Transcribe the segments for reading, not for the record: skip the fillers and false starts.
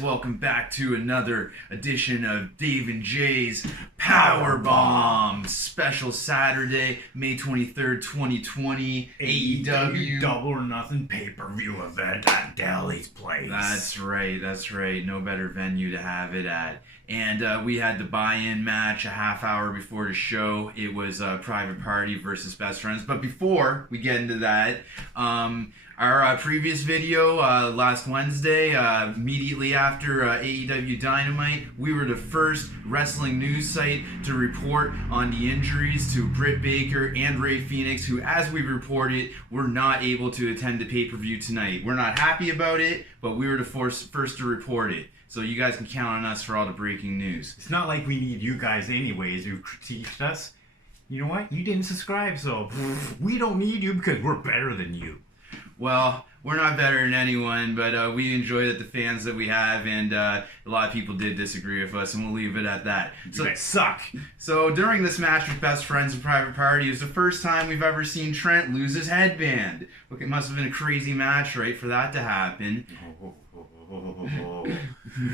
Welcome back to another edition of Dave and Jay's Powerbomb Special Saturday, May 23rd, 2020, AEW Double or Nothing pay-per-view event at Daily's Place. That's right. No better venue to have it at. And we had the buy-in match a half hour before the show. It was Private Party versus Best Friends. But before we get into that, our previous video last Wednesday, immediately after AEW Dynamite, we were the first wrestling news site to report on the injuries to Britt Baker and Ray Phoenix, who, as we reported, were not able to attend the pay-per-view tonight. We're not happy about it, but we were the first to report it. So you guys can count on us for all the breaking news. It's not like we need you guys anyways who critiqued us. You know what? You didn't subscribe, so we don't need you because we're better than you. Well, we're not better than anyone, but we enjoy that the fans that we have, and a lot of people did disagree with us, and we'll leave it at that. So they suck. So during this match with Best Friends and Private Party, it was the first time we've ever seen Trent lose his headband. Look, it must have been a crazy match, right, for that to happen.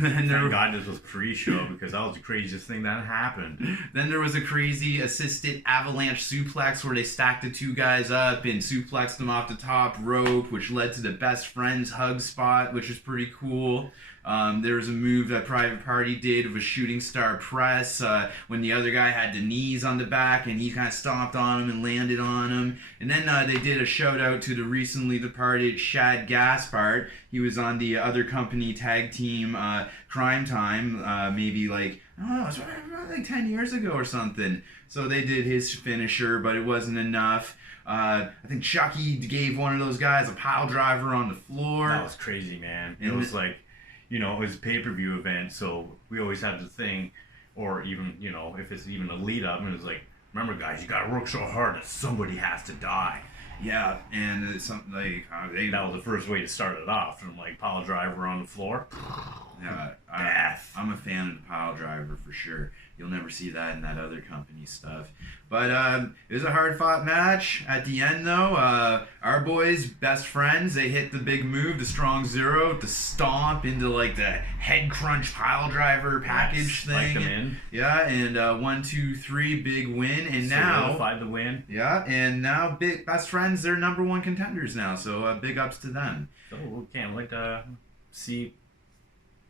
Thank God this was pre-show because that was the craziest thing that happened. Then there was a crazy assisted avalanche suplex where they stacked the two guys up and suplexed them off the top rope, which led to the Best Friends hug spot, which is pretty cool. There was a move that Private Party did of a shooting star press when the other guy had the knees on the back and he kind of stomped on him and landed on him. And then they did a shout out to the recently departed Shad Gaspard. He was on the other company tag team Crime Time, maybe like, I don't know, it was like 10 years ago or something. So they did his finisher, but it wasn't enough. I think Chucky gave one of those guys a pile driver on the floor. That was crazy, man. It was like, you know, it was a pay-per-view event, so we always have the thing, or even, you know, if it's even a lead-up, and it's like, remember, guys, you gotta work so hard that somebody has to die. Yeah, and it's something like that was the first way to start it off, from like pile driver on the floor. Yeah, I'm a fan of the pile driver for sure. You'll never see that in that other company stuff. But it was a hard-fought match. At the end, though, our boys, Best Friends, they hit the big move, the strong zero, the stomp into like the head crunch pile driver package thing. Them in. Yeah, and 1, 2, 3, big win, and now solidified the win. Yeah, and now Best Friends, they're #1 contenders now. So big ups to them. So we can't wait to see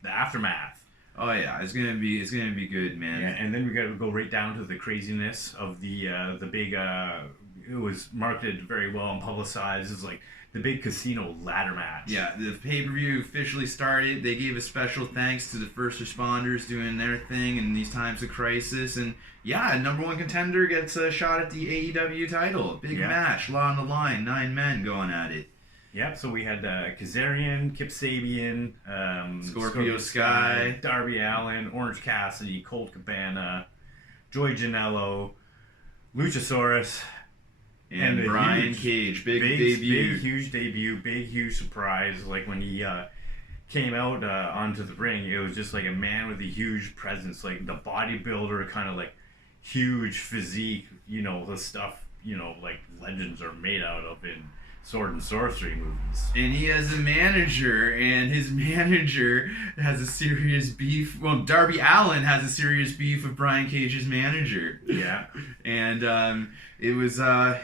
the aftermath. Oh yeah, it's gonna be good, man. Yeah, and then we got to go right down to the craziness of the big. It was marketed very well and publicized as like the big casino ladder match. Yeah, the pay-per-view officially started. They gave a special thanks to the first responders doing their thing in these times of crisis, and yeah, #1 contender gets a shot at the AEW title. Big match, law on the line, 9 men going at it. Yeah, so we had Kazarian, Kip Sabian, Scorpio Sky, Darby Allin, Orange Cassidy, Colt Cabana, Joey Janella, Luchasaurus, and Brian Cage. Big debut. Big, huge debut. Big, huge surprise. Like when he came out onto the ring, it was just like a man with a huge presence. Like the bodybuilder kind of like huge physique, you know, the stuff, you know, like legends are made out of in sword and sorcery movies. And he has a manager, and his manager has a serious beef. Well, Darby Allin has a serious beef with Brian Cage's manager. Yeah. And it was a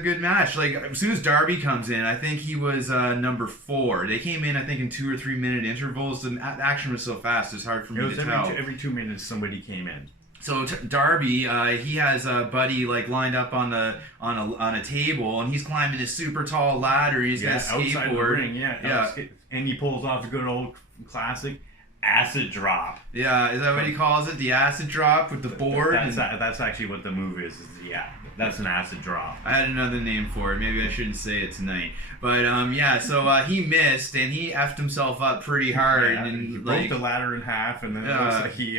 good match. Like, as soon as Darby comes in, I think he was number 4. They came in, I think, in 2 or 3 minute intervals. The action was so fast, it's hard for me to tell. Every 2 minutes somebody came in. So Darby, he has a buddy like lined up on a table, and he's climbing this super tall ladder. He's got a skateboard. Outside the ring, and he pulls off a good old classic acid drop. Yeah, is that what he calls it? The acid drop with the board. That's actually what the move is. That's an acid drop. I had another name for it. Maybe I shouldn't say it tonight. But so he missed, and he effed himself up pretty hard. Yeah, and he broke the ladder in half, and then it looks like he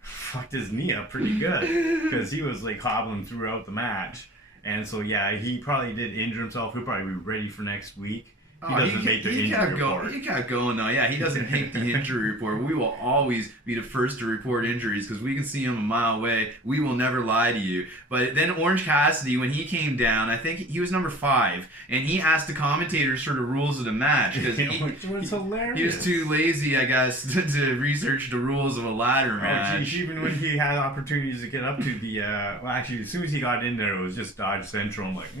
fucked his knee up pretty good because he was like hobbling throughout the match. And so he probably did injure himself. He'll probably be ready for next week. He doesn't make the injury report. He kept going though. Yeah, he doesn't make the injury report. We will always be the first to report injuries because we can see him a mile away. We will never lie to you. But then Orange Cassidy, when he came down, I think he was number 5, and he asked the commentators for the rules of the match because was hilarious. He was too lazy, I guess, to research the rules of a ladder match. Geez, even when he had opportunities to get up to the, well, actually, as soon as he got in there, it was just Dodge Central. I'm like,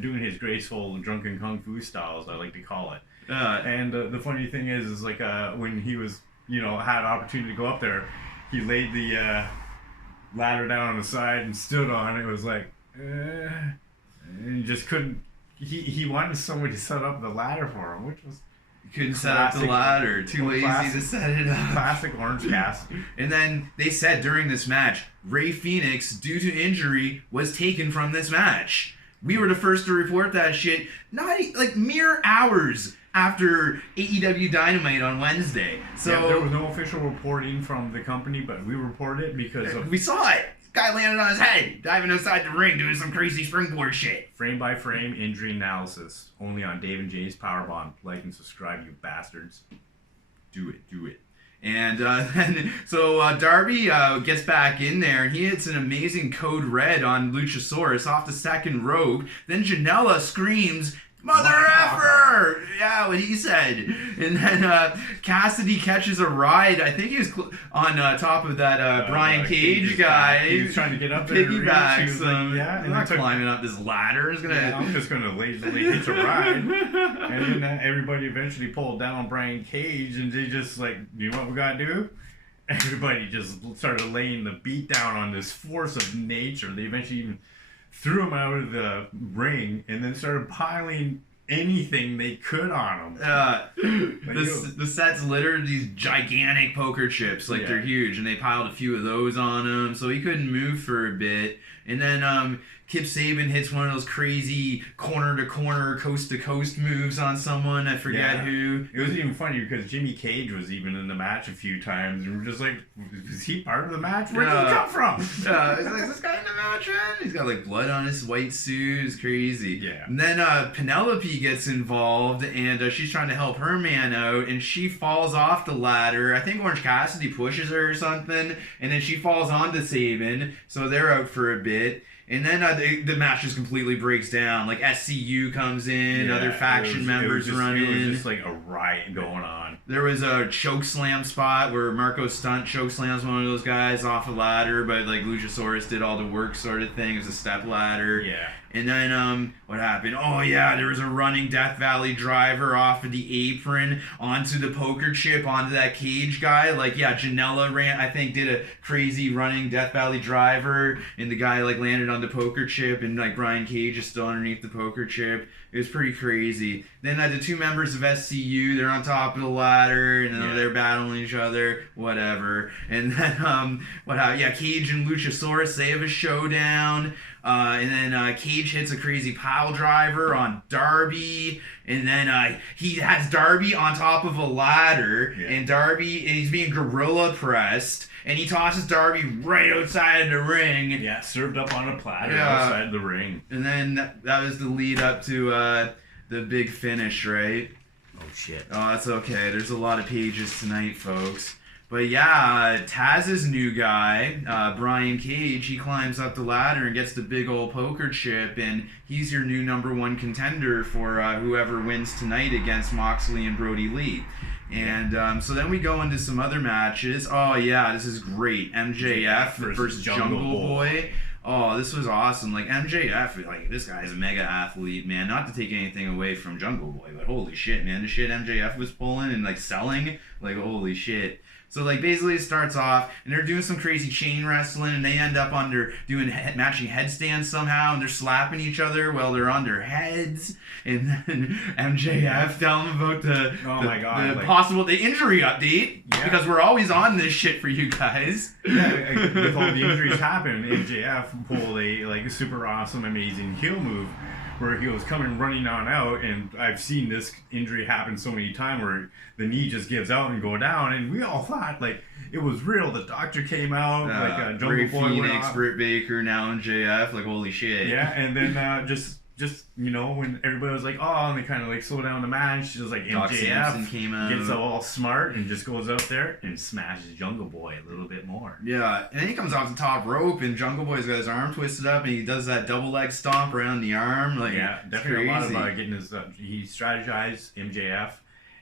doing his graceful drunken kung fu styles, I like to call it. And the funny thing is like when he was, had an opportunity to go up there, he laid the ladder down on the side and stood on it. It was like, and he just couldn't. He wanted somebody to set up the ladder for him, which was. Couldn't set up the ladder. Too lazy to set it up. Classic Orange Cassidy. And then they said during this match, Rey Fenix, due to injury, was taken from this match. We were the first to report that shit, not like mere hours after AEW Dynamite on Wednesday. So yeah, there was no official reporting from the company, but we reported it because we saw it. Guy landed on his head, diving outside the ring, doing some crazy springboard shit. Frame by frame injury analysis, only on Dave and Jay's Powerbomb. Like and subscribe, you bastards. Do it. And then Darby gets back in there, and he hits an amazing code red on Luchasaurus off the second rope. Then Janella screams, "Mother effer!" Yeah, what he said. And then Cassidy catches a ride. I think he was on top of that Brian Cage guy. He was trying to get up there. Piggybacks him. Yeah, I'm not climbing up this ladder. I'm just going to lazily hitch a ride. And then everybody eventually pulled down Brian Cage, and they just like, you know what we got to do? Everybody just started laying the beat down on this force of nature. They eventually even threw him out of the ring, and then started piling anything they could on him. The set's littered with these gigantic poker chips, they're huge, and they piled a few of those on him, so he couldn't move for a bit. And then Kip Sabian hits one of those crazy corner-to-corner, coast-to-coast moves on someone. I forget who. It was even funny because Jimmy Cage was even in the match a few times, and we're just like, is he part of the match? Where did he come from? He's like, is this guy in the match, man? He's got like blood on his white suit. It's crazy. Yeah. And then Penelope gets involved, and she's trying to help her man out, and she falls off the ladder. I think Orange Cassidy pushes her or something, and then she falls onto Sabian, so they're out for a bit. And then the match just completely breaks down. Like SCU comes in, other faction members run in. It was just like a riot going on. There was a choke slam spot where Marco Stunt choke slams one of those guys off a ladder, but like Luchasaurus did all the work sort of thing. It was a step ladder. Yeah. And then what happened? Oh yeah, there was a running Death Valley driver off of the apron onto the poker chip onto that Cage guy. Like Janella did a crazy running Death Valley driver, and the guy like landed on the poker chip, and like Brian Cage is still underneath the poker chip. It was pretty crazy. Then the two members of SCU, they're on top of the ladder, and they're battling each other, whatever. And then Cage and Luchasaurus, they have a showdown. And then Cage hits a crazy pile driver on Darby, and then he has Darby on top of a ladder, and Darby is being gorilla pressed, and he tosses Darby right outside of the ring. Yeah, served up on a platter outside the ring. And then that was the lead up to the big finish, right? Oh shit. Oh, that's okay. There's a lot of pages tonight, folks. But yeah, Taz's new guy, Brian Cage, he climbs up the ladder and gets the big old poker chip, and he's your new #1 contender for whoever wins tonight against Moxley and Brodie Lee. And so then we go into some other matches. Oh yeah, this is great. MJF versus Jungle Boy. Oh, this was awesome. Like MJF, like this guy's a mega athlete, man. Not to take anything away from Jungle Boy, but holy shit, man, the shit MJF was pulling and like selling, like holy shit. So like basically it starts off and they're doing some crazy chain wrestling, and they end up doing matching headstands somehow, and they're slapping each other while they're on their heads. And then MJF telling them about the injury update, because we're always on this shit for you guys. Yeah, with all the injuries happening, MJF pulled a super awesome, amazing heel move where he was coming running on out, and I've seen this injury happen so many times where the knee just gives out and go down, and we all thought like it was real. The doctor came out, Jungle Boy Phoenix, Britt Baker, now MJF, like holy shit. Yeah, and then just just, when everybody was like, oh, and they kind of like slow down the match, just like Doc Samson MJF came out. gets all smart and just goes out there and smashes Jungle Boy a little bit more. Yeah, and then he comes off the top rope, and Jungle Boy's got his arm twisted up, and he does that double leg stomp around the arm. Like, yeah, definitely crazy. a lot about getting his. He strategized MJF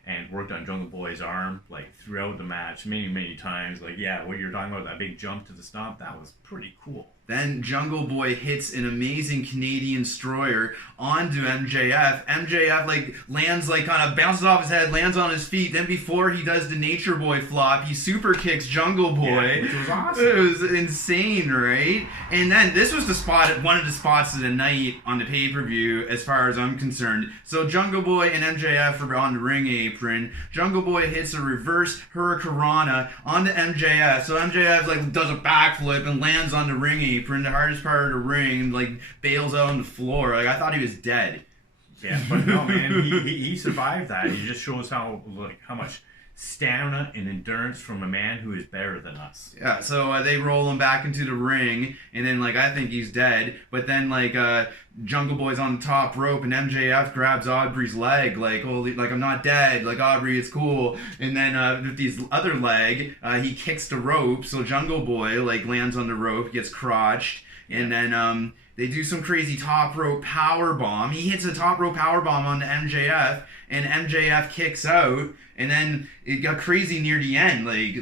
and worked on Jungle Boy's arm like throughout the match many times. Like, yeah, what you're talking about, that big jump to the stomp, that was pretty cool. Then Jungle Boy hits an amazing Canadian destroyer onto MJF. MJF like lands, like kind of bounces off his head, lands on his feet. Then before he does the Nature Boy flop, he super kicks Jungle Boy. Yeah, which was awesome. It was insane, right? And then this was one of the spots of the night on the pay-per-view as far as I'm concerned. So Jungle Boy and MJF are on the ring apron. Jungle Boy hits a reverse Hurricanrana onto MJF. So MJF like does a backflip and lands on the ring apron, the hardest part of the ring, like bails out on the floor. Like I thought he was dead. Yeah, but no, man, he survived that. He just shows how much stamina and endurance from a man who is better than us. Yeah, so they roll him back into the ring, and then like I think he's dead, but then like Jungle Boy's on the top rope, and MJF grabs Aubrey's leg, like holy, like I'm not dead, like Aubrey, it's cool. And then with his other leg, he kicks the rope, so Jungle Boy like lands on the rope, gets crotched, and then they do some crazy top rope power bomb. He hits a top rope power bomb on MJF, and MJF kicks out. And then it got crazy near the end, like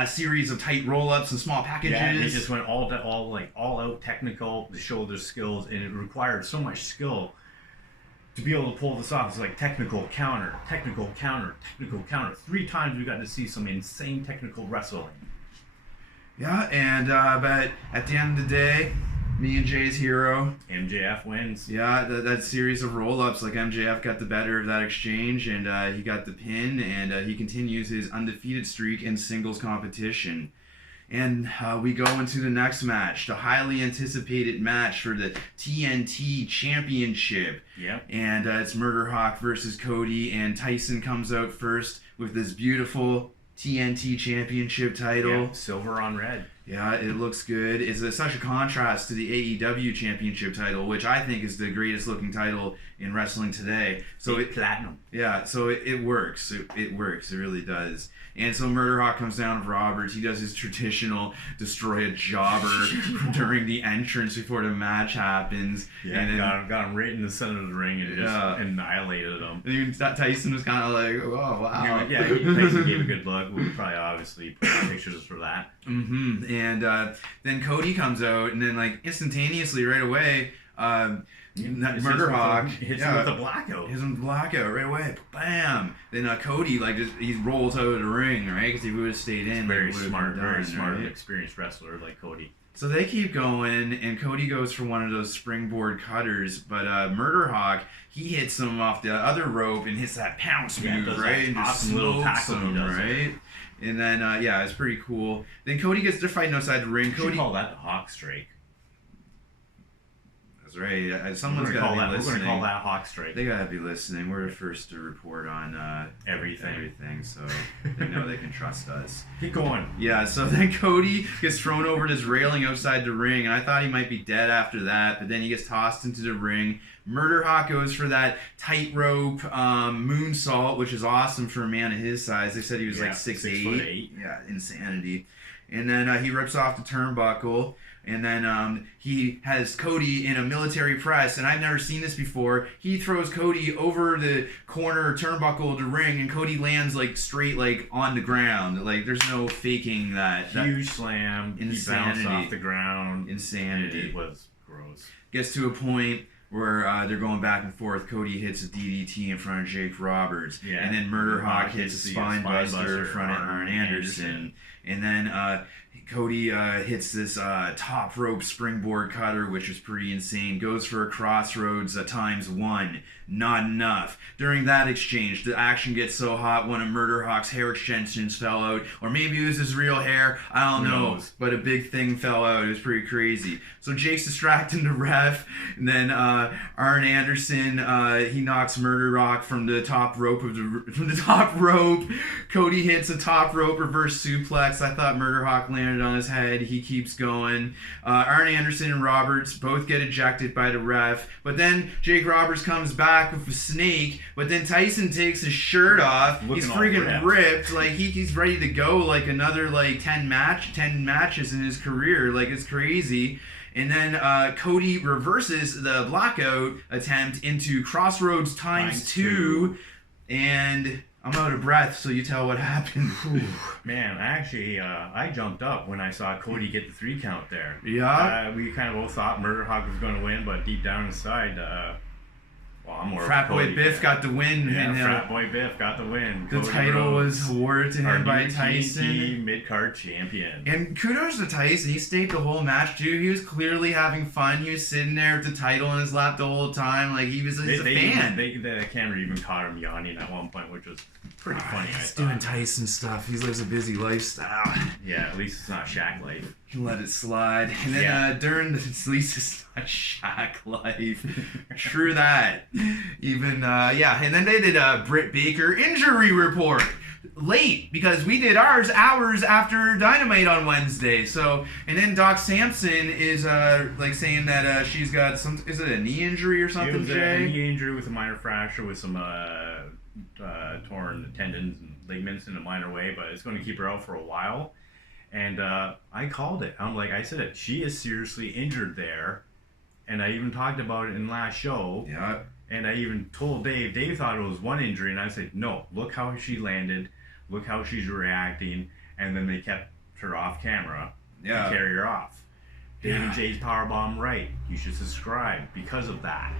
a series of tight roll-ups and small packages. Yeah, they just went all out technical to show their skills, and it required so much skill to be able to pull this off. It's like technical counter, technical counter, technical counter. 3 times we got to see some insane technical wrestling. Yeah, and but at the end of the day, me and Jay's hero. MJF wins. Yeah, that series of roll-ups, like MJF got the better of that exchange, and he got the pin, and he continues his undefeated streak in singles competition. And we go into the next match, the highly anticipated match for the TNT Championship. Yep. And it's Murder Hawk versus Cody, and Tyson comes out first with this beautiful TNT Championship title. Yep. Silver on red. Yeah, it looks good. It's such a contrast to the AEW Championship title, which I think is the greatest looking title in wrestling today. So platinum. Yeah, so it works. It works. It really does. And so Murder Hawk comes down with Roberts. He does his traditional destroy a jobber during the entrance before the match happens. Yeah, and then, got him right in the center of the ring and just annihilated him. And even Tyson was kind of like, oh, wow. Yeah, Tyson gave a good look. We'll probably obviously put pictures for that. Mm-hmm. And then Cody comes out, and then like instantaneously right away, Murder Hawk hits him with a blackout. Hits him with a blackout right away. Bam! Then Cody he rolls out of the ring, right? Because he would have stayed in. Very smart, right? Experienced wrestler like Cody. So they keep going, and Cody goes for one of those springboard cutters, but Murder Hawk, he hits him off the other rope and hits that pounce move, right? And awesome just little smokes tackle him, right? And then, it's pretty cool. Then Cody they're fighting outside the ring. Cody call that the Hawk Strike. That's right. Someone's got to be listening. We're going to call that Hawk Strike. They got to be listening. We're the first to report on everything, so they know they can trust us. Keep going. Yeah, so then Cody gets thrown over this railing outside the ring, and I thought he might be dead after that, but then he gets tossed into the ring. Murder Hawk goes for that tightrope moonsault, which is awesome for a man of his size. They said he was like 6'8". Yeah, insanity. And then he rips off the turnbuckle. And then he has Cody in a military press, and I've never seen this before. He throws Cody over the corner turnbuckle of the ring, and Cody lands like straight like on the ground. Like there's no faking that. Huge slam. Insanity. He bounced off the ground. Insanity. It was gross. Gets to a point where they're going back and forth. Cody hits a DDT in front of Jake Roberts. Yeah. And then Murder Hawk hits a spine buster in front of Arn Anderson. And then Cody hits this top rope springboard cutter, which is pretty insane. Goes for a crossroads ×1. Not enough. During that exchange, the action gets so hot, one of Murder Hawk's hair extensions fell out. Or maybe it was his real hair. I don't know. But a big thing fell out. It was pretty crazy. So Jake's distracting the ref. And then Arn Anderson, he knocks Murder Hawk from the top rope. Cody hits a top rope reverse suplex suplex. I thought Murder Hawk landed on his head. He keeps going. Arn Anderson and Roberts both get ejected by the ref. But then Jake Roberts comes back with a snake. But then Tyson takes his shirt off. He's freaking ripped. Like he's ready to go. Like another 10 matches in his career. Like it's crazy. And then Cody reverses the blockout attempt into Crossroads times two. And I'm out of breath, so you tell what happened. Man, actually, I jumped up when I saw Cody get the 3 count there. Yeah? We kind of both thought Murder Hawk was going to win, but deep down inside, well, I'm more Frat Boy Biff got the win. Yeah, and, Frat Boy Biff got the win. The Cody title Rhodes, was awarded to him by Tyson. TNT mid-card champion. And kudos to Tyson. He stayed the whole match, too. He was clearly having fun. He was sitting there with the title in his lap the whole time. Like, he's a fan. The camera even caught him yawning at one point, which was pretty funny. He's doing Tyson stuff. He lives a busy lifestyle. Yeah, at least it's not Shaq life. Let it slide. And then during the at least it's not Shaq life. True that. Even and then they did a Britt Baker injury report. Late, because we did ours hours after Dynamite on Wednesday. So, and then Doc Sampson is saying that she's got is it a knee injury or something, it was Jay? A knee injury with a minor fracture with some torn tendons and ligaments in a minor way, but it's going to keep her out for a while. And I called it. I said it. She is seriously injured there. And I even talked about it in last show. Yeah. And I even told Dave. Dave thought it was one injury. And I said, no, look how she landed. Look how she's reacting. And then they kept her off camera to carry her off. Dave and Jay's Powerbomb right. You should subscribe because of that.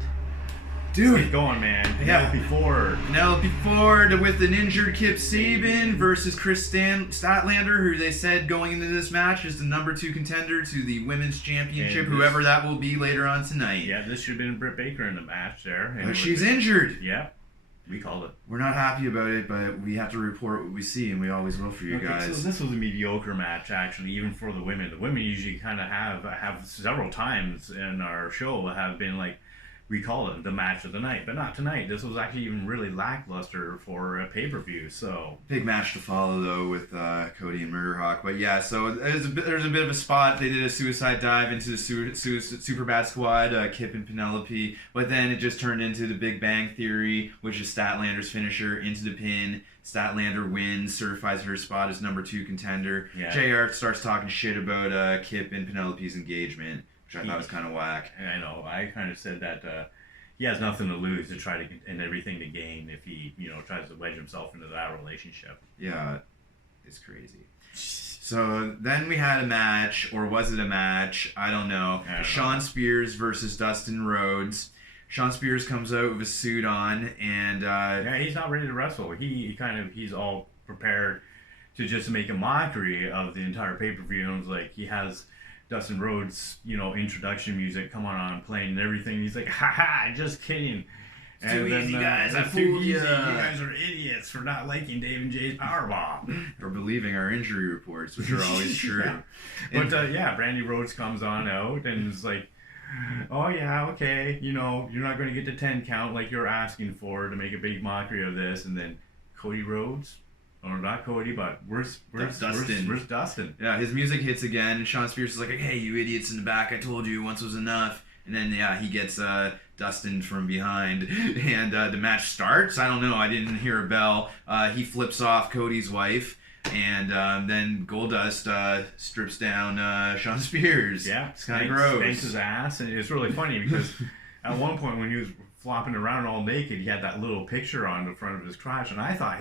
Dude. Keep going, man. Penelope Ford with an injured Kip Sabian versus Kris Statlander, who they said going into this match is the number 2 contender to the Women's Championship, whoever that will be later on tonight. Yeah, this should have been Britt Baker in the match there. But she's injured. Yeah, we called it. We're not happy about it, but we have to report what we see, and we always will for you guys. So this was a mediocre match, actually, even for the women. The women usually kind of have several times in our show have been like, we call it the match of the night, but not tonight. This was actually even really lackluster for a pay-per-view. So big match to follow though with Cody and Murder Hawk. But yeah, so there's a bit of a spot. They did a suicide dive into the Super Bad Squad, Kip and Penelope, but then it just turned into the Big Bang Theory, which is Statlander's finisher into the pin. Statlander wins, certifies her spot as number 2 contender. Yeah. JR starts talking shit about Kip and Penelope's engagement, which I thought was kind of whack. I know. I kind of said that he has nothing to lose to try to and everything to gain if he tries to wedge himself into that relationship. Yeah, it's crazy. So then we had a match, or was it a match? I don't know. Shawn Spears versus Dustin Rhodes. Shawn Spears comes out with a suit on, and he's not ready to wrestle. He's all prepared to just make a mockery of the entire pay-per-view, and it was like he has Dustin Rhodes, introduction music, come on, playing and everything. He's like, ha, just kidding. Too easy, guys. I'm too easy. You guys are idiots for not liking Dave and Jay's Powerbomb. Or believing our injury reports, which are always true. Yeah. But, Brandi Rhodes comes on out and is like, oh, yeah, okay, you're not going to get the 10 count like you're asking for to make a big mockery of this. And then Cody Rhodes, or not Cody, but where's Dustin? Where's Dustin? Yeah, his music hits again, and Shawn Spears is like, hey, you idiots in the back, I told you once was enough. And then, he gets Dustin from behind, and the match starts. I don't know, I didn't hear a bell. He flips off Cody's wife, and then Goldust strips down Shawn Spears. Yeah, it's kind of gross. Spanks his ass, and it's really funny because at one point when he was flopping around all naked, he had that little picture on the front of his crotch, and I thought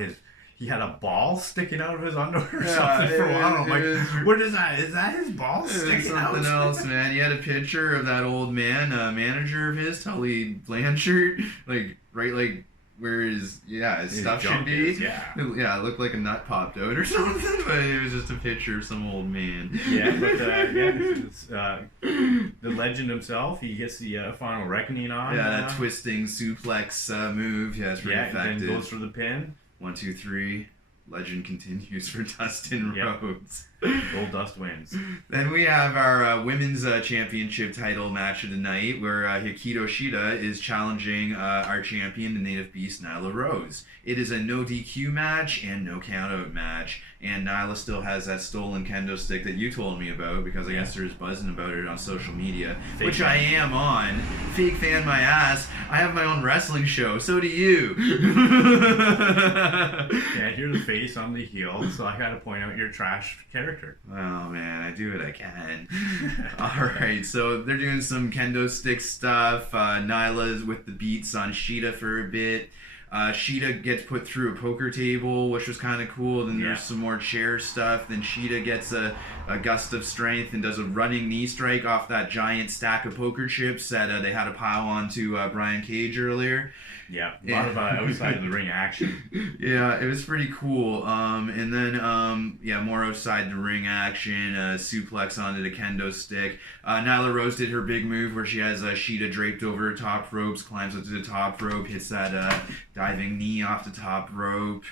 he had a ball sticking out of his underwear or something for a while. I'm like, what is that? Is that his ball sticking out? Something else, man. He had a picture of that old man, manager of his, Tully Blanchard, where his stuff should be. It looked like a nut popped out or something, but it was just a picture of some old man. Yeah, but the legend himself, he gets the final reckoning on. Yeah, that twisting suplex move. Yeah, it's pretty effective. Then goes for the pin. 1, 2, 3. Legend continues for Dustin Rhodes. Gold Dust wins. Then we have our women's championship title match of the night, where Hikaru Shida is challenging our champion, the Native Beast, Nyla Rhodes. It is a no DQ match and no countout match, and Nyla still has that stolen kendo stick that you told me about, because I guess there's buzzing about it on social media, Fake which fan. I am on. Fake fan my ass. I have my own wrestling show. So do you. Yeah, you're the face, I'm the heel, so I gotta point out your trash character. Oh man, I do what I can. Alright, so they're doing some kendo stick stuff. Nyla's with the beats on Shida for a bit. Shida gets put through a poker table, which was kind of cool. Then there's some more chair stuff. Then Shida gets a gust of strength and does a running knee strike off that giant stack of poker chips that they had to pile onto Brian Cage earlier. Yeah, a lot of outside of the ring action. Yeah, it was pretty cool. And then, more outside the ring action, suplex onto the kendo stick. Nyla Rose did her big move where she has Shida draped over her top ropes, climbs up to the top rope, hits that diving knee off the top rope.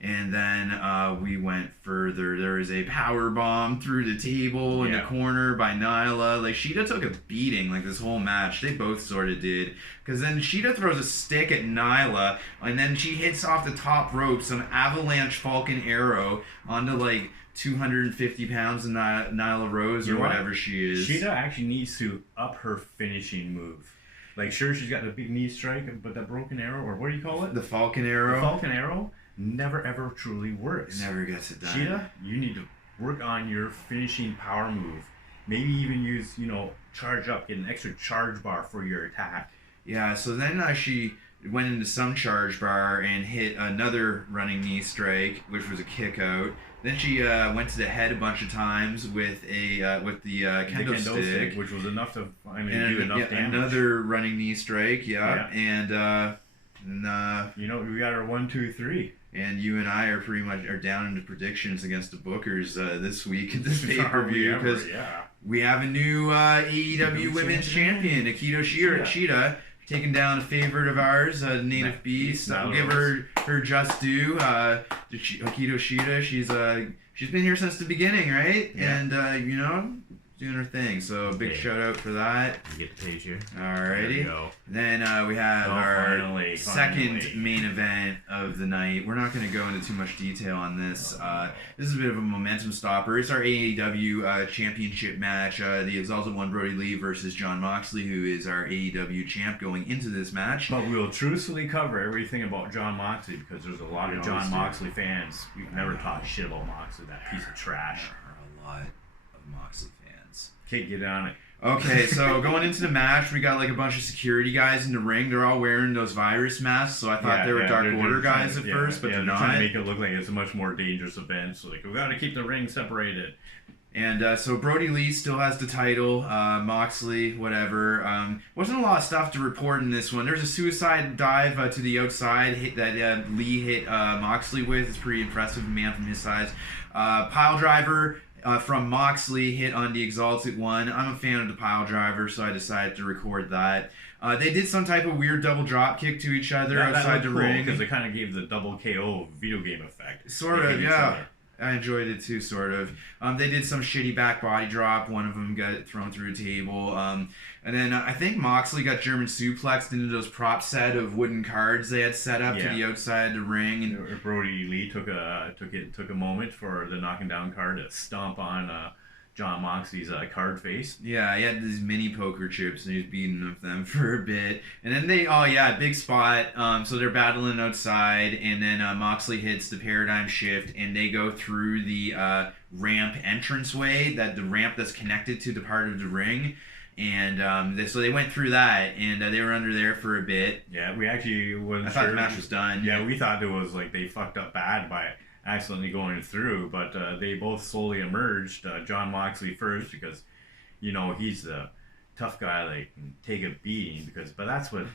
And then we went further. There was a power bomb through the table in the corner by Nyla. Like, Shida took a beating, like, this whole match. They both sort of did. Because then Shida throws a stick at Nyla, and then she hits off the top rope some avalanche falcon arrow onto, like, 250 pounds of Nyla Rose or whatever she is. Shida actually needs to up her finishing move. Like, sure, she's got the big knee strike, but that broken arrow, or what do you call it? The falcon arrow. The falcon arrow never ever truly works. It never gets it done. Shida, you need to work on your finishing power move. Maybe even use, charge up, get an extra charge bar for your attack. Yeah, so then she went into some charge bar and hit another running knee strike, which was a kick out. Then she went to the head a bunch of times with the kendo stick, which was enough to do enough damage. Another running knee strike, and we got our 1, 2, 3. And you and I are down into predictions against the Bookers this week at this pay-per-view, because we have a new AEW Women's Champion, Hikaru Shida, taking down a favorite of ours, Native Beast. I'll give her just due. Hikaru Shida, she's been here since the beginning, right? Yeah. And doing her thing. So big shout out for that. You get the page here. Alrighty. Then we have our second main event of the night. We're not going to go into too much detail on this. This is a bit of a momentum stopper. It's our AEW championship match. The Exalted One, Brodie Lee, versus Jon Moxley, who is our AEW champ going into this match. But we'll truthfully cover everything about Jon Moxley, because there's a lot of Jon Moxley fans. We've never talked shit about Moxley, that piece of trash. There are a lot of Moxley fans. Can't get on it. Okay, so going into the match, we got like a bunch of security guys in the ring. They're all wearing those virus masks, so I thought they were Dark Order guys at first, but they're not. Trying to make it look like it's a much more dangerous event. So we got to keep the ring separated. And so Brodie Lee still has the title. Moxley, whatever. Wasn't a lot of stuff to report in this one. There's a suicide dive to the outside that Lee hit Moxley with. It's pretty impressive, man from his size. Pile driver from Moxley hit on the Exalted One. I'm a fan of the pile driver, so I decided to record that. They did some type of weird double drop kick to each other outside the ring. Because it kind of gave the double KO video game effect. Sort of, yeah. I enjoyed it too, sort of. They did some shitty back body drop. One of them got thrown through a table. And then I think Moxley got German suplexed into those prop set of wooden cards they had set up to the outside the ring. And Brodie Lee took a moment for the knocking down card to stomp on Jon Moxley's card face. Yeah, he had these mini poker chips and he was beating with them for a bit. And then big spot. So they're battling outside, and then Moxley hits the paradigm shift, and they go through the ramp entranceway, the ramp that's connected to the part of the ring. And so they went through that, and they were under there for a bit. Yeah, we actually wasn't sure. I thought the match was done. Yeah, we thought it was like they fucked up bad by accidentally going through, but they both slowly emerged. Jon Moxley first, because he's the tough guy that can take a beating, but that's what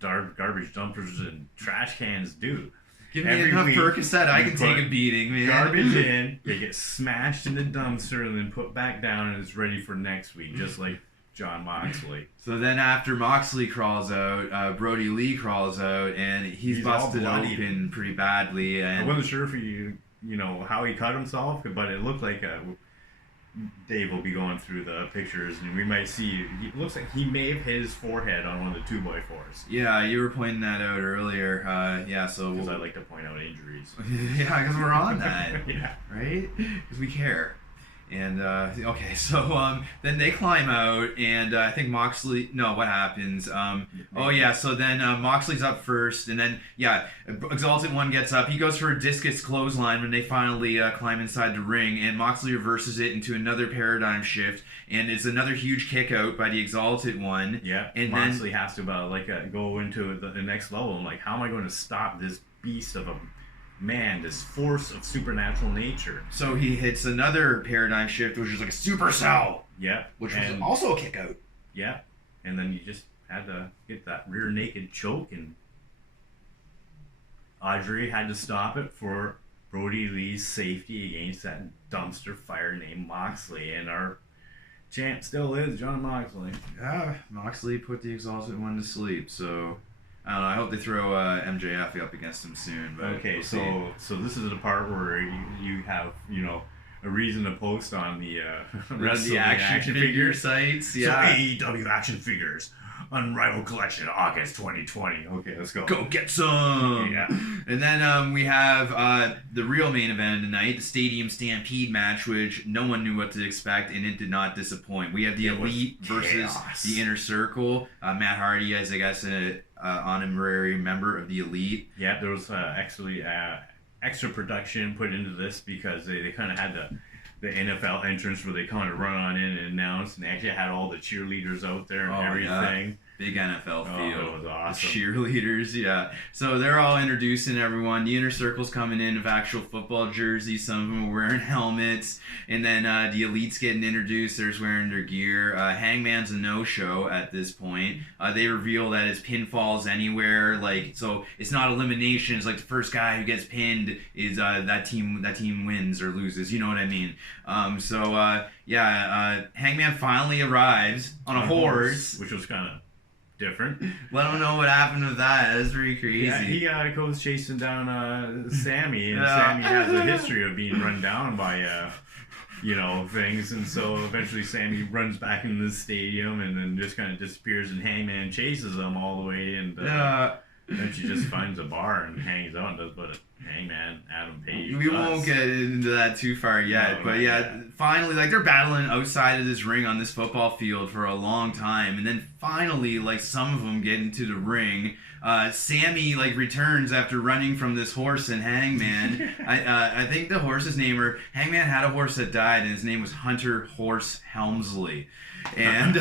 garbage dumpers and trash cans do. Give me enough Percocet, I can take a beating, man. Garbage in, they get smashed in the dumpster and then put back down, and it's ready for next week, just like Jon Moxley. So then after Moxley crawls out, Brodie Lee crawls out, and he's busted open pretty badly. And I wasn't sure if how he cut himself, but it looked like Dave will be going through the pictures, and we might see. It looks like he may have hit his forehead on one of the 2x4s. Yeah, you were pointing that out earlier. So because I like to point out injuries. Yeah, because we're on that. Yeah. Right? Because we care. And, okay, so, then they climb out, and, I think Moxley, no, what happens? So then, Moxley's up first, and then, Exalted One gets up, he goes for a discus clothesline when they finally, climb inside the ring, and Moxley reverses it into another paradigm shift, and it's another huge kick out by the Exalted One. Yeah, and Moxley has to, go into the next level, and, how am I going to stop this beast of a man, this force of supernatural nature? So he hits another paradigm shift, which is like a supercell. Yeah. Which was also a kick out. Yeah. And then you just had to get that rear naked choke, and Audrey had to stop it for Brodie Lee's safety against that dumpster fire named Moxley. And our champ still is Jon Moxley. Yeah, Moxley put the Exalted One to sleep, so I don't know. I hope they throw MJF up against him soon. But okay, so this is the part where you have a reason to post on the the action figure sites. Yeah. So AEW action figures, Unrivaled Collection, August 2020. Okay, let's go. Go get some. Yeah. And then we have the real main event of the night, the Stadium Stampede match, which no one knew what to expect, and it did not disappoint. We have the Elite versus the Inner Circle. Matt Hardy as, I guess, an honorary member of the Elite. Yeah, there was actually extra production put into this because they kind of had the NFL entrance where they kind of run on in and announce, and they actually had all the cheerleaders out there and everything. Yeah. Big NFL feel. It was awesome. The cheerleaders, yeah. So they're all introducing everyone. The Inner Circle's coming in with actual football jerseys. Some of them are wearing helmets. And then the Elite's getting introduced. They're just wearing their gear. Hangman's a no-show at this point. They reveal that it's pinfalls anywhere. So it's not elimination. It's like the first guy who gets pinned is that team wins or loses. You know what I mean? Hangman finally arrives on a horse. Which was kind of different. Let him know what happened with that. That's pretty crazy. Yeah, he goes chasing down Sammy, and Sammy has a history of being run down by things, and so eventually Sammy runs back into the stadium and then just kind of disappears, and Hangman chases him all the way, and then she just finds a bar and hangs out and does what a Hangman Adam Page We won't get into that too far yet, but finally, they're battling outside of this ring on this football field for a long time, and then finally, some of them get into the ring. Sammy returns after running from this horse and Hangman. I think the horse's name, or Hangman had a horse that died, and his name was Hunter Horse Helmsley. And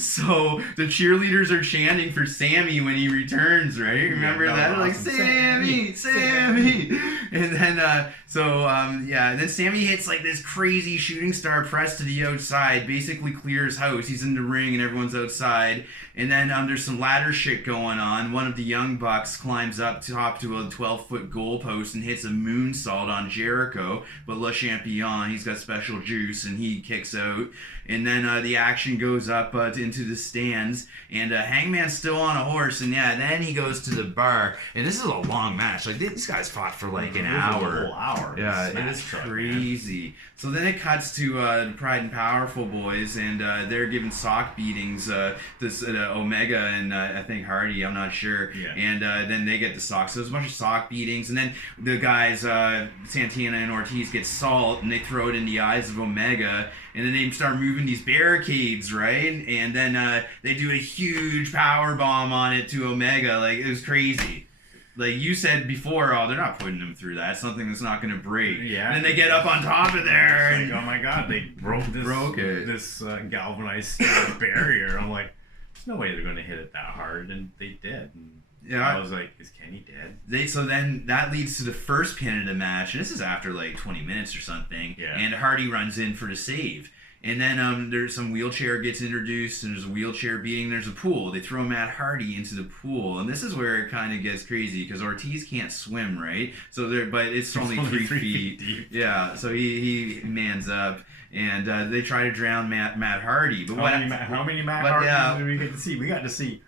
so the cheerleaders are chanting for Sammy when he returns, right? Remember that? Awesome. Sammy! And then and then Sammy hits this crazy shooting star press to the outside, basically clears house. He's in the ring and everyone's outside. And then there's some ladder shit going on. One of the Young Bucks climbs up top to a 12-foot goalpost and hits a moonsault on Jericho. But Le Champion, he's got special juice, and he kicks out. And then the action goes up into the stands, and Hangman's still on a horse, and then he goes to the bar. And this is a long match. These guys fought for an hour. A whole hour. Yeah, it is crazy. Man. So then it cuts to the Pride and Powerful boys, and they're giving sock beatings to Omega and I think Hardy, I'm not sure. Yeah. And then they get the socks. So there's a bunch of sock beatings, and then the guys, Santana and Ortiz, get salt, and they throw it in the eyes of Omega. And then they start moving these barricades, right? And then they do a huge power bomb on it to Omega. It was crazy. You said before, they're not putting him through that. It's something that's not going to break. Yeah. And then they get up on top of there. And, oh my God, they broke this galvanized steel barrier. I'm like, there's no way they're going to hit it that hard. And they did. And I was like, is Kenny dead? So then that leads to the first pin of the match. And this is after 20 minutes or something. Yeah. And Hardy runs in for the save. And then there's some wheelchair gets introduced, and there's a wheelchair beating. There's a pool. They throw Matt Hardy into the pool, and this is where it kind of gets crazy because Ortiz can't swim, right? But it's only 3 feet deep. Yeah, so he mans up, and they try to drown Matt Hardy. But how many Matt Hardys did we get to see? We got to see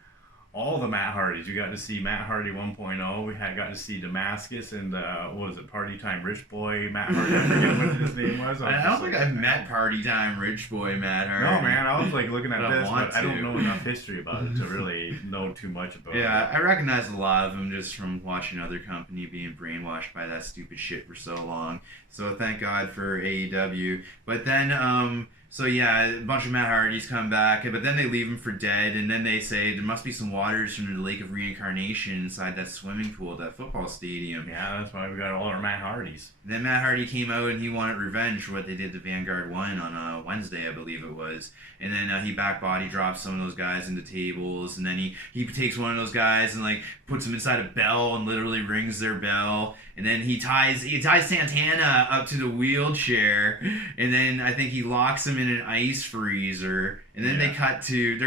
all the Matt Hardys. You got to see Matt Hardy 1.0. We got to see Damascus and what was it, Party Time Rich Boy Matt Hardy. I forget what his name was. I don't think I've met Party Time Rich Boy Matt Hardy. No, man. I was like looking at this, but I don't know enough history about it to really know too much about it. Yeah, I recognize a lot of them just from watching other company being brainwashed by that stupid shit for so long. So thank God for AEW. But then, so yeah, a bunch of Matt Hardys come back, but then they leave him for dead, and then they say there must be some waters from the Lake of Reincarnation inside that swimming pool at that football stadium. Yeah, that's why we got all our Matt Hardys. And then Matt Hardy came out and he wanted revenge for what they did to Vanguard 1 on Wednesday, I believe it was. And then he back body drops some of those guys into tables, and then he takes one of those guys and like puts him inside a bell and literally rings their bell. And then he ties Santana up to the wheelchair, and then I think he locks him in an ice freezer. And then they're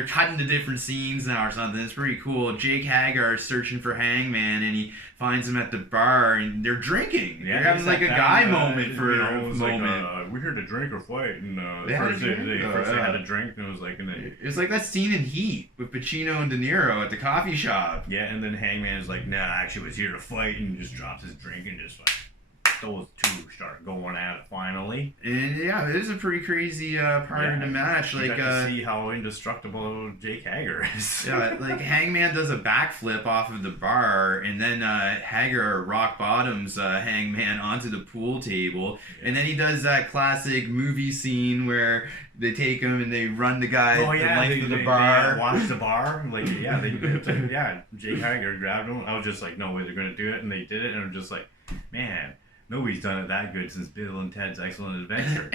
cutting to different scenes now or something. It's pretty cool. Jake Hagar is searching for Hangman, and he finds him at the bar, and they're drinking. Yeah, they're having like a guy moment for a moment. Like, we're here to drink or fight, and they first they had a drink, and it was like, it's like that scene in Heat with Pacino and De Niro at the coffee shop. Yeah, and then Hangman is like, nah, I actually was here to fight, and just drops his drink and just like. Those two start going at it finally. And yeah, it is a pretty crazy part of the match. You got to see how indestructible Jake Hager is. Yeah, like Hangman does a backflip off of the bar, and then Hager rock bottoms Hangman onto the pool table, and then he does that classic movie scene where they take him and they run the guy the length of the bar. They watch the bar. Like, Jake Hager grabbed him. I was just like, no way they're going to do it, and they did it, and I'm just like, man. Nobody's done it that good since Bill and Ted's Excellent Adventure.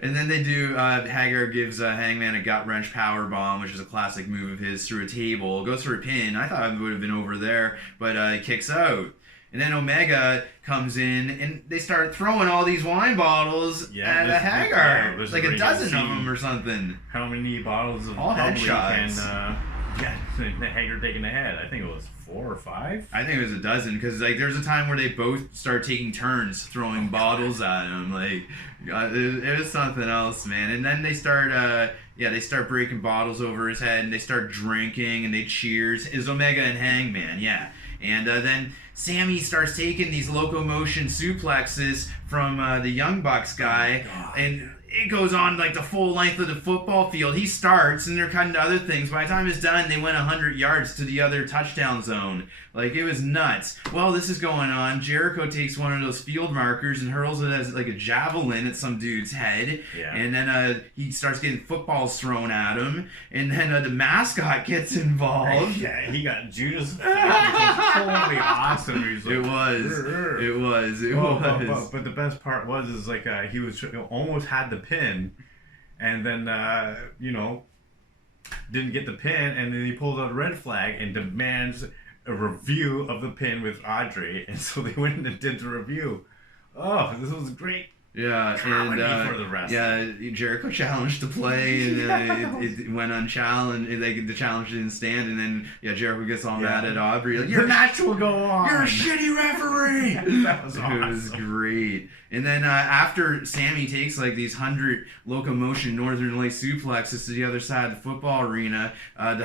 And then they do, Hager gives Hangman a gut wrench power bomb, which is a classic move of his, through a table. Goes for a pin. I thought it would have been over there, but kicks out. And then Omega comes in, and they start throwing all these wine bottles at Hager. It's like a dozen of them or something. How many bottles of all headshots? Hager taking the head. I think it was 4 or 5. I think it was a dozen, because like there's a time where they both start taking turns throwing bottles at him. Like it was something else, man. And then they start they start breaking bottles over his head, and they start drinking, and they cheers. Is Omega and Hangman, yeah. And then Sammy starts taking these locomotion suplexes from the Young Bucks guy, and it goes on like the full length of the football field. He starts, and they're cutting to other things. By the time it's done, they went 100 yards to the other touchdown zone. Like, it was nuts. Well, this is going on. Jericho takes one of those field markers and hurls it as like a javelin at some dude's head. Yeah. And then he starts getting footballs thrown at him. And then the mascot gets involved. Yeah, he got Judas. It was totally awesome. He was like, It was. But the best part was like he was almost had the pin, and then didn't get the pin, and then he pulls out a red flag and demands a review of the pin with Audrey, and so they went and did the review. Oh, this was great. Yeah, and for the rest. Yeah, Jericho challenged to play, and it went unchallenged. Like, the challenge didn't stand, and then Jericho gets all mad at Aubrey. Like, the match will go on. You're a shitty referee. That was awesome. It was great. And then after Sammy takes like these 100 locomotion Northern Light suplexes to the other side of the football arena, the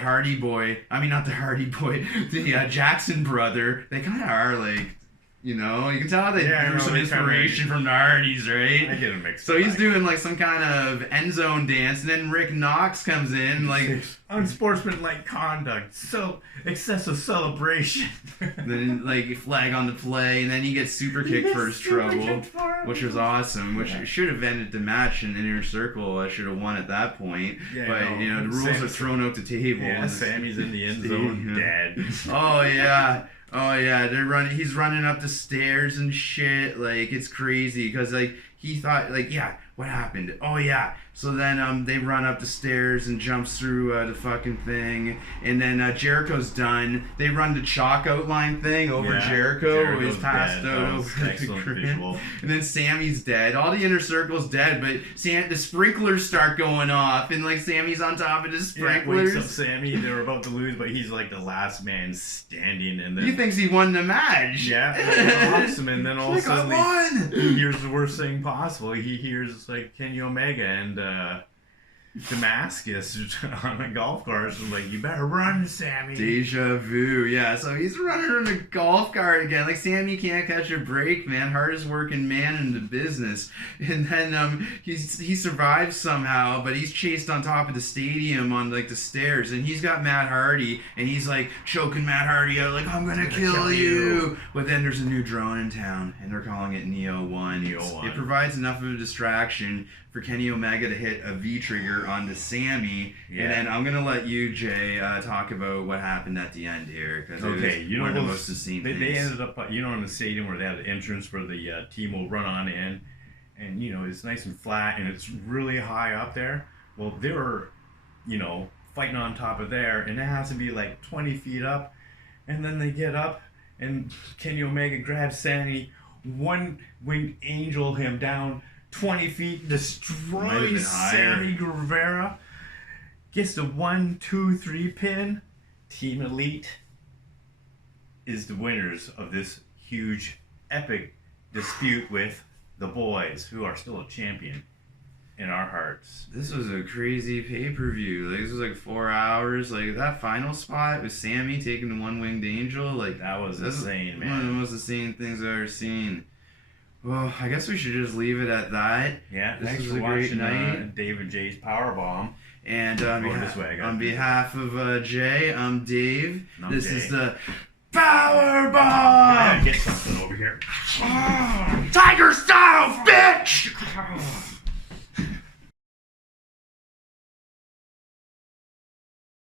Jackson brother, they kind of are like. You can tell they drew some inspiration from the Hardys, right? I get it mixed up. So he's doing like some kind of end zone dance, and then Rick Knox comes in like unsportsmanlike conduct, so excessive celebration. Then like flag on the play, and then he gets super kicked for his trouble, which was awesome. Which should have ended the match, and Inner Circle should have won at that point. Yeah, but the rules are thrown out the table. Yeah, Sammy's in the end zone, dead. Oh yeah. Oh yeah, he's running up the stairs and shit. Like, it's crazy because like he thought like, yeah, what happened? Oh yeah. So then they run up the stairs and jumps through the fucking thing, and then Jericho's done. They run the chalk outline thing over Jericho. He's passed out over the visual. And then Sammy's dead. All the Inner Circle's dead, but the sprinklers start going off, and like Sammy's on top of the sprinklers. Wakes up Sammy. They're about to lose, but he's like the last man standing, and then he thinks he won the match. Yeah, awesome. And then all of a sudden he hears the worst thing possible. He hears like Kenny Omega and Damascus on a golf cart. So like, you better run, Sammy. Deja vu, yeah. So he's running on a golf cart again. Like, Sammy can't catch a break, man. Hardest working man in the business. And then he survives somehow, but he's chased on top of the stadium on like the stairs, and he's got Matt Hardy, and he's like choking Matt Hardy out, like, I'm gonna kill you. But then there's a new drone in town, and they're calling it Neo 1. It provides enough of a distraction for Kenny Omega to hit a V-trigger onto Sammy, and then I'm gonna let you, Jay, talk about what happened at the end here, because you know, the most obscene things. They ended up, in the stadium where they had the entrance where the team will run on in, and it's nice and flat, and it's really high up there. Well, they were, fighting on top of there, and it has to be like 20 feet up, and then they get up, and Kenny Omega grabs Sammy, one-winged angel him down 20 feet, destroys Sammy Guevara, gets the 1, 2, 3 pin. Team Elite is the winners of this huge, epic dispute with the boys, who are still a champion in our hearts. This was a crazy pay-per-view. Like, this was like 4 hours. Like, that final spot with Sammy taking the one-winged angel, like, that was insane, man. One of the most insane things I've ever seen. Well, I guess we should just leave it at that. Yeah, this thanks was for a great watching night. David J's Powerbomb. And on behalf of Jay, I'm Dave. This is the Powerbomb! I gotta get something over here. Tiger style, bitch!